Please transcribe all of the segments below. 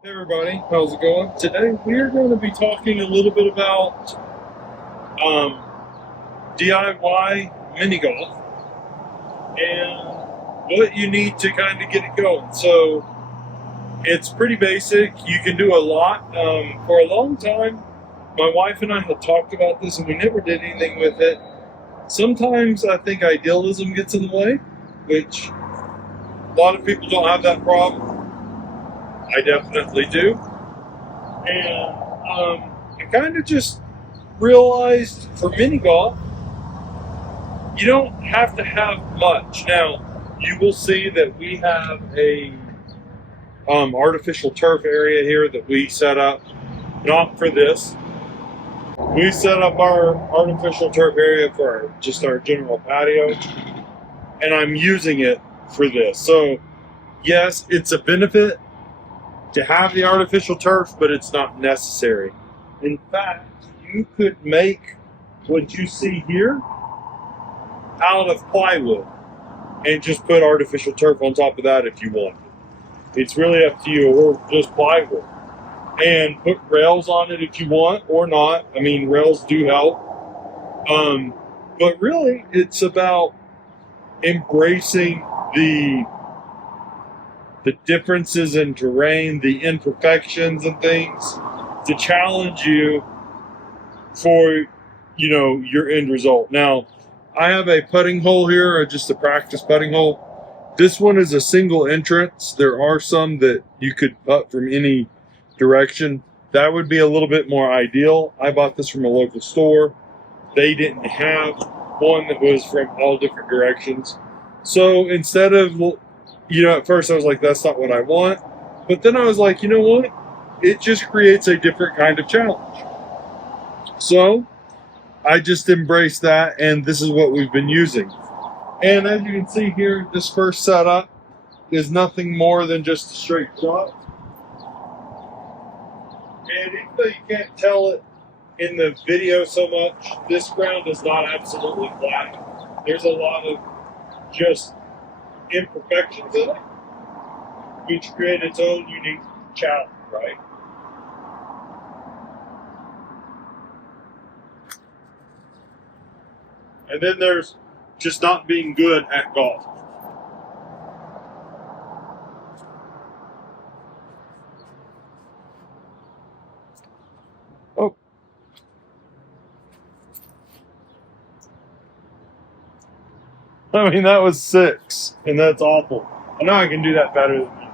Hey everybody, how's it going? Today we're going to be talking a little bit about um, DIY mini golf and what you need to kind of get it going. So it's pretty basic. You can do a lot. For a long time, my wife and I had talked about this and we never did anything with it. Sometimes I think idealism gets in the way, which a lot of people don't have that problem. I definitely do. And I kind of just realized for mini golf, you don't have to have much. Now, you will see that we have a artificial turf area here that we set up, not for this. We set up our artificial turf area for just our general patio, and I'm using it for this. So, yes, it's a benefit to have the artificial turf, but it's not necessary. In fact, you could make what you see here out of plywood and just put artificial turf on top of that if you want. It's really up to you, or just plywood. And put rails on it if you want, or not. I mean, rails do help. But really, it's about embracing the differences in terrain, the imperfections and things to challenge you for, your end result. Now, I have a putting hole here, or just a practice putting hole. This one is a single entrance. There are some that you could putt from any direction. That would be a little bit more ideal. I bought this from a local store. They didn't have one that was from all different directions. So instead of, at first I was like, that's not what I want. But then I was like, you know what? It just creates a different kind of challenge. So I just embraced that, and this is what we've been using. And as you can see here, this first setup is nothing more than just a straight shot. And even though you can't tell it in the video so much, this ground is not absolutely flat. There's a lot of just imperfections in it, which create its own unique challenge, right? And then there's just not being good at golf. Oh. I mean, that was 6, and that's awful. I know I can do that better than that.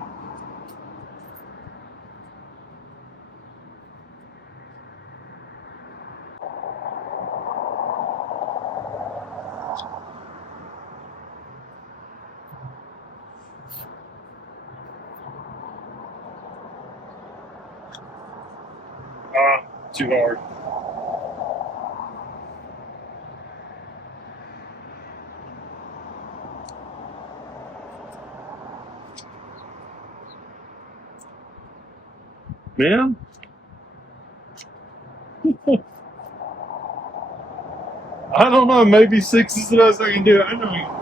2 hard. Man? I don't know, maybe 6 is the best I can do. I know.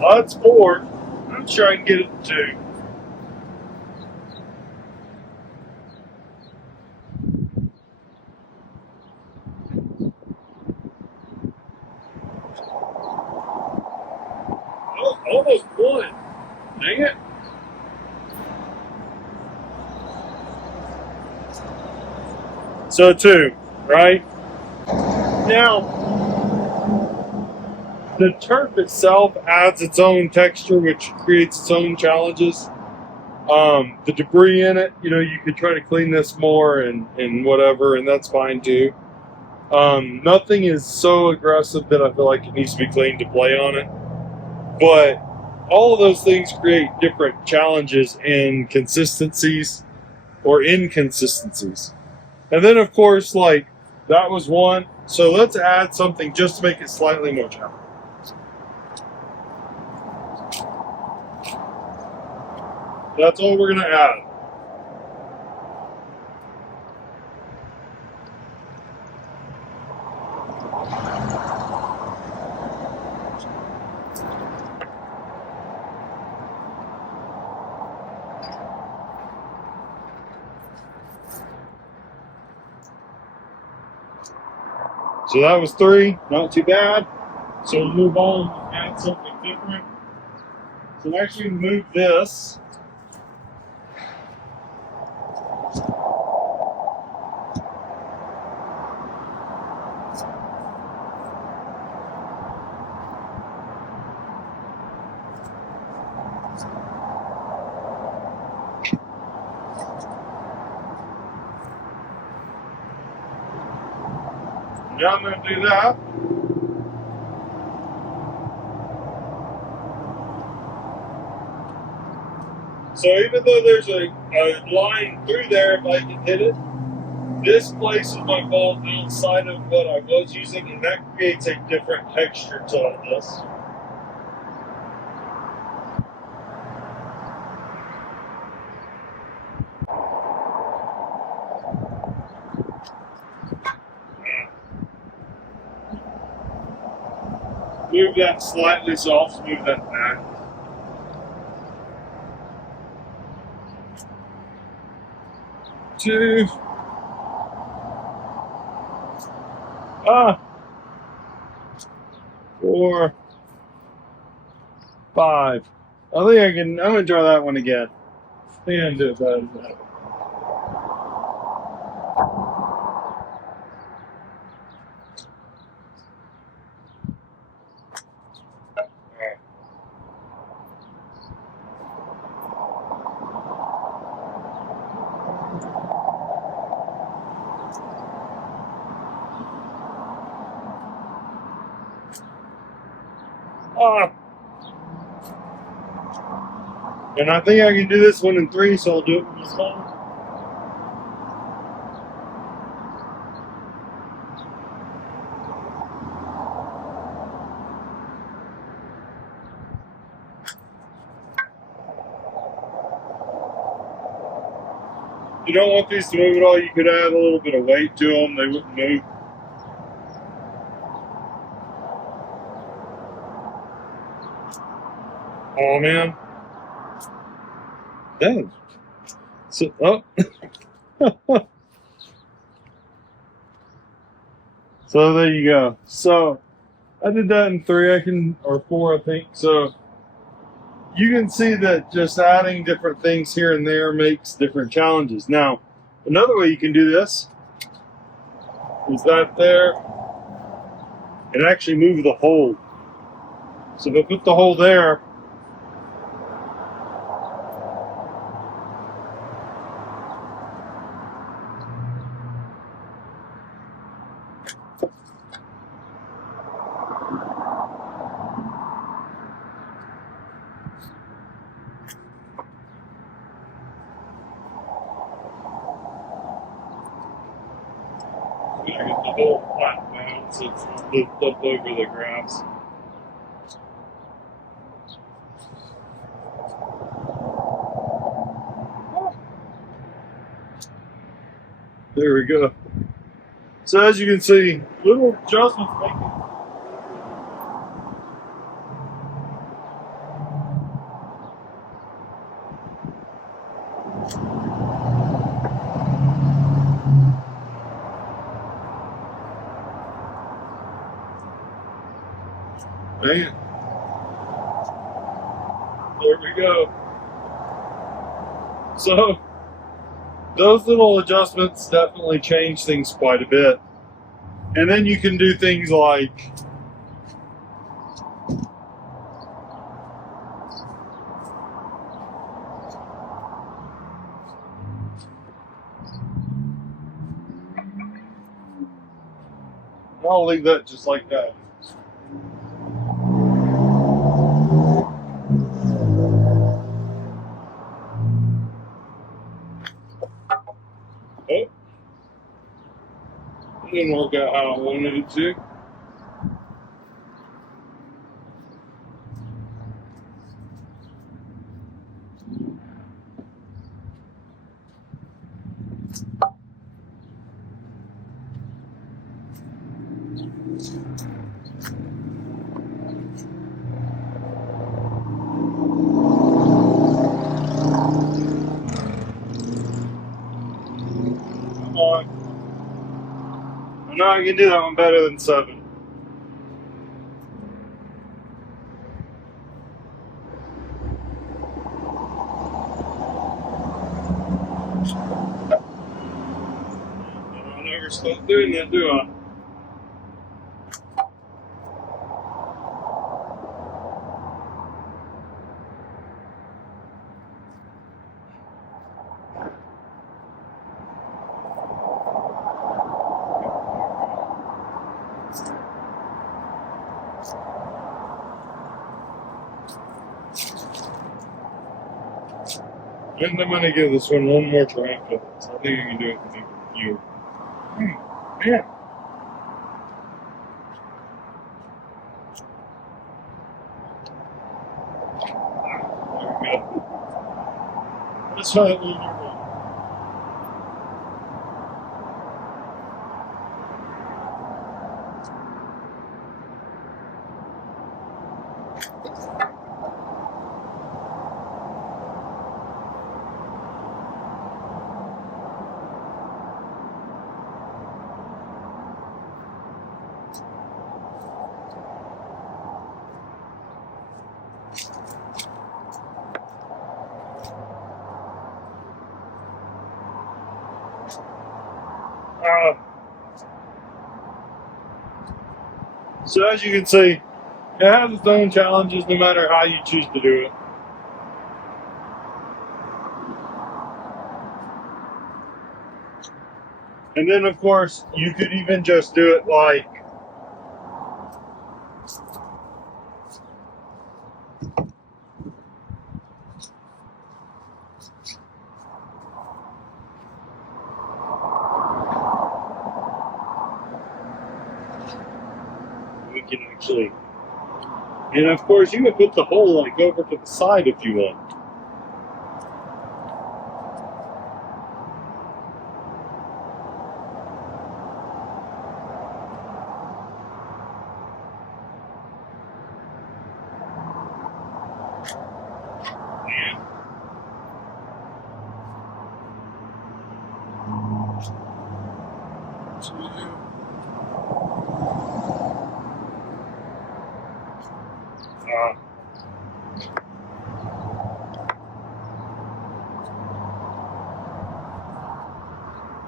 That's 4. I'm sure I can get it to 2. Oh, almost 1. Dang it. So 2, right? Now, the turf itself adds its own texture, which creates its own challenges. The debris in it, you could try to clean this more and whatever, and that's fine too. Nothing is so aggressive that I feel like it needs to be cleaned to play on it. But all of those things create different challenges and consistencies or inconsistencies. And then, of course, that was 1. So let's add something just to make it slightly more challenging. That's all we're going to add. So that was 3, not too bad. So we'll move on and add something different. So next we can move this. Now I'm going to do that. So even though there's a line through there, if I can hit it, this places my ball outside of what I was using, and that creates a different texture to this. Move that slightly soft, move that back. Two. Four. 5. I think I'm going to try that one again. I think I can do it better than that. And I think I can do this one in 3, so I'll do it from this one. You don't want these to move at all. You could add a little bit of weight to them. They wouldn't move. Oh, man. Dang. So, So there you go. So I did that in 3, or 4, I think. So you can see that just adding different things here and there makes different challenges. Now, another way you can do this is that there, and actually move the hole. So if I put the hole there, I get the hole flat down so it's flipped up over the grass. There we go. So as you can see, little adjustments make it. Man. There we go. So those little adjustments definitely change things quite a bit. And then you can do things like I'll leave that just like that. Oh, it didn't work out how I wanted it to. I can do that one better than 7. I never stop doing that, do I? And I'm going to give this one more try after this. I think I can do it with you. Yeah. There we go. Let's try it a little more. So as you can see, it has its own challenges no matter how you choose to do it. And then of course, you could even just do it like we can actually, and of course you can put the hole like over to the side if you want.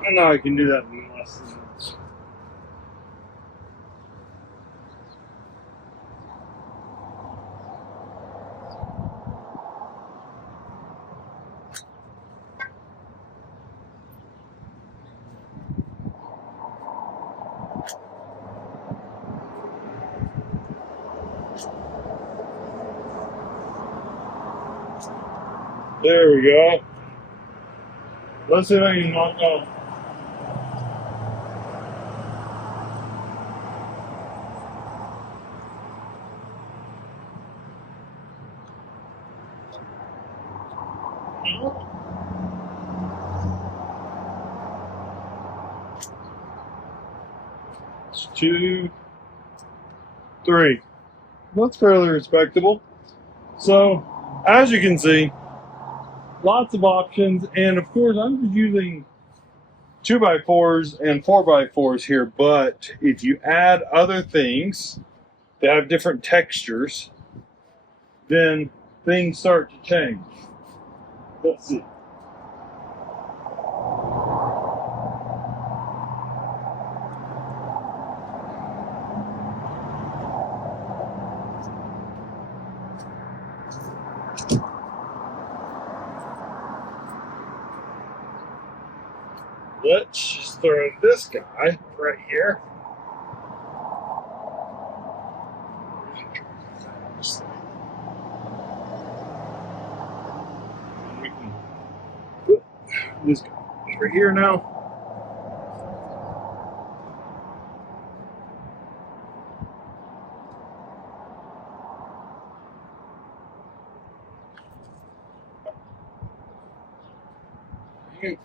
I know I can do that in less than this. There we go. Let's see if I can knock off. It's 2, 3. That's fairly respectable. So, as you can see, lots of options, and of course I'm just using 2x4s and 4x4s here, but if you add other things that have different textures, then things start to change. Let's see. Let's just throw this guy right here. We can put this guy over here now. Shoot.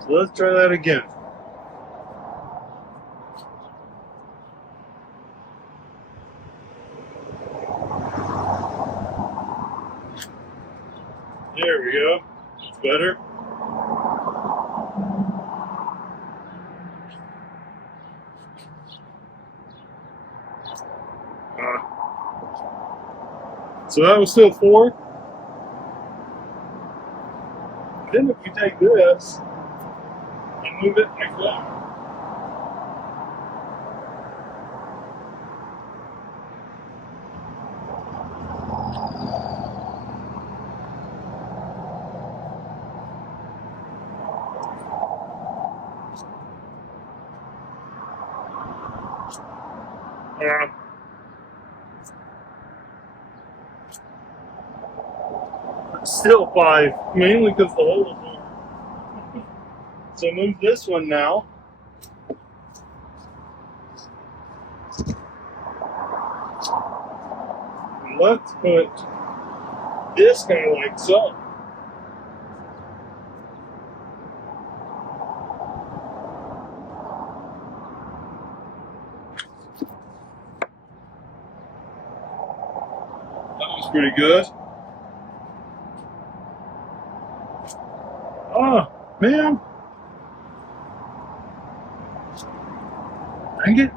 So let's try that again. There we go. It's better. So that was still 4. Then if we take this and move it like that. Still 5, mainly because the hole is there. So move this one now. And let's put this kind of like so. That was pretty good. Oh, man. Dang it.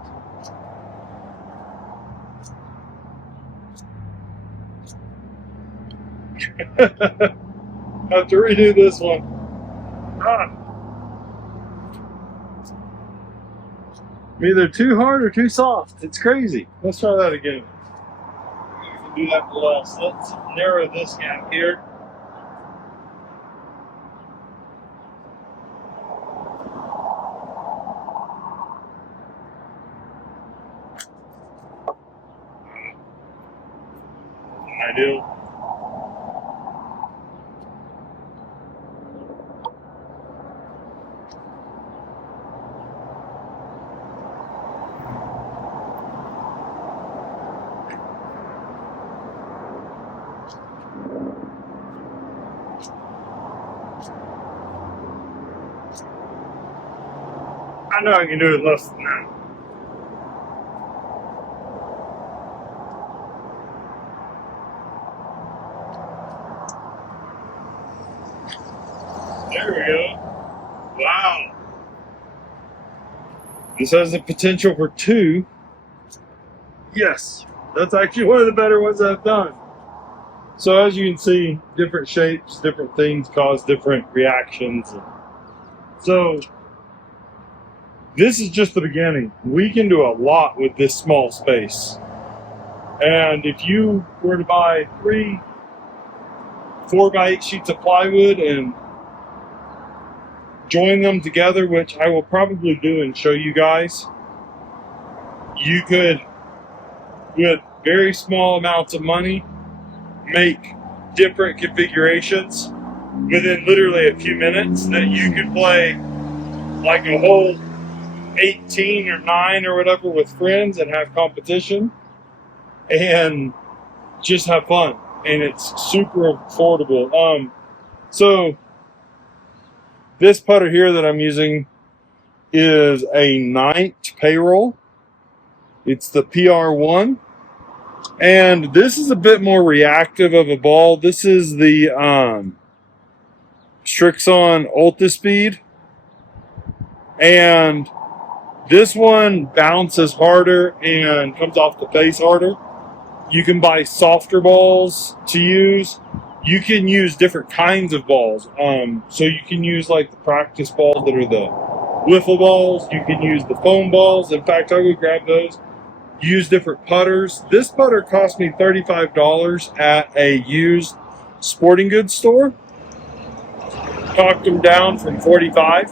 I have to redo this one. Either too hard or too soft. It's crazy. Let's try that again. We can do that for less. Let's narrow this gap here. Ideal. I know I can do it less than that. There we go. Wow. This has the potential for 2. Yes, that's actually one of the better ones I've done. So as you can see, different shapes, different things cause different reactions. So this is just the beginning. We can do a lot with this small space. And if you were to buy 3 4x8 sheets of plywood and join them together, which I will probably do and show you guys, you could, with very small amounts of money, make different configurations within literally a few minutes that you could play like a whole 18 or 9 or whatever with friends and have competition and just have fun. And it's super affordable. So this putter here that I'm using is a Knight Payroll. It's the PR1. And this is a bit more reactive of a ball. This is the Strixon Ultra Speed. And this one bounces harder and comes off the face harder. You can buy softer balls to use. You can use different kinds of balls. So you can use like the practice balls that are the wiffle balls. You can use the foam balls. In fact, I'll go grab those. Use different putters. This putter cost me $35 at a used sporting goods store. Talked them down from $45.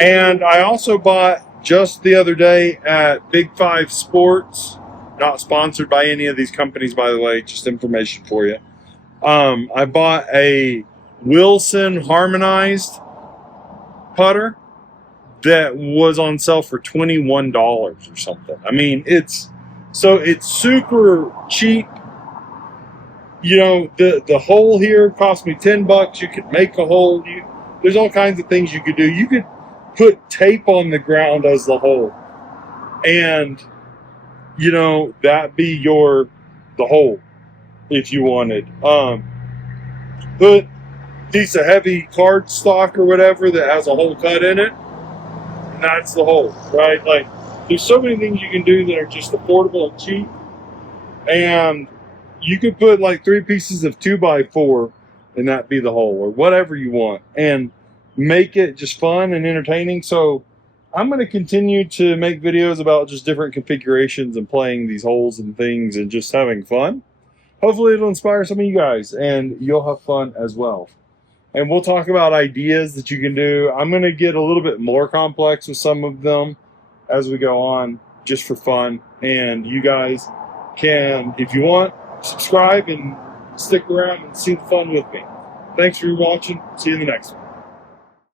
And I also bought just the other day at Big 5 Sports, not sponsored by any of these companies, by the way, just information for you. I bought a Wilson Harmonized putter that was on sale for $21 or something. I mean, it's super cheap. You know, the hole here cost me $10. You could make a hole. There's all kinds of things you could do. You could put tape on the ground as the hole, and you know that be the hole if you wanted. put a piece of heavy cardstock or whatever that has a hole cut in it, and that's the hole, right? Like, there's so many things you can do that are just affordable and cheap, and you could put like 3 pieces of 2x4 and that be the hole, or whatever you want, and make it just fun and entertaining. So I'm going to continue to make videos about just different configurations and playing these holes and things and just having fun. Hopefully it'll inspire some of you guys and you'll have fun as well. And we'll talk about ideas that you can do. I'm going to get a little bit more complex with some of them as we go on, just for fun. And you guys can, if you want, subscribe and stick around and see the fun with me. Thanks for watching. See you in the next one.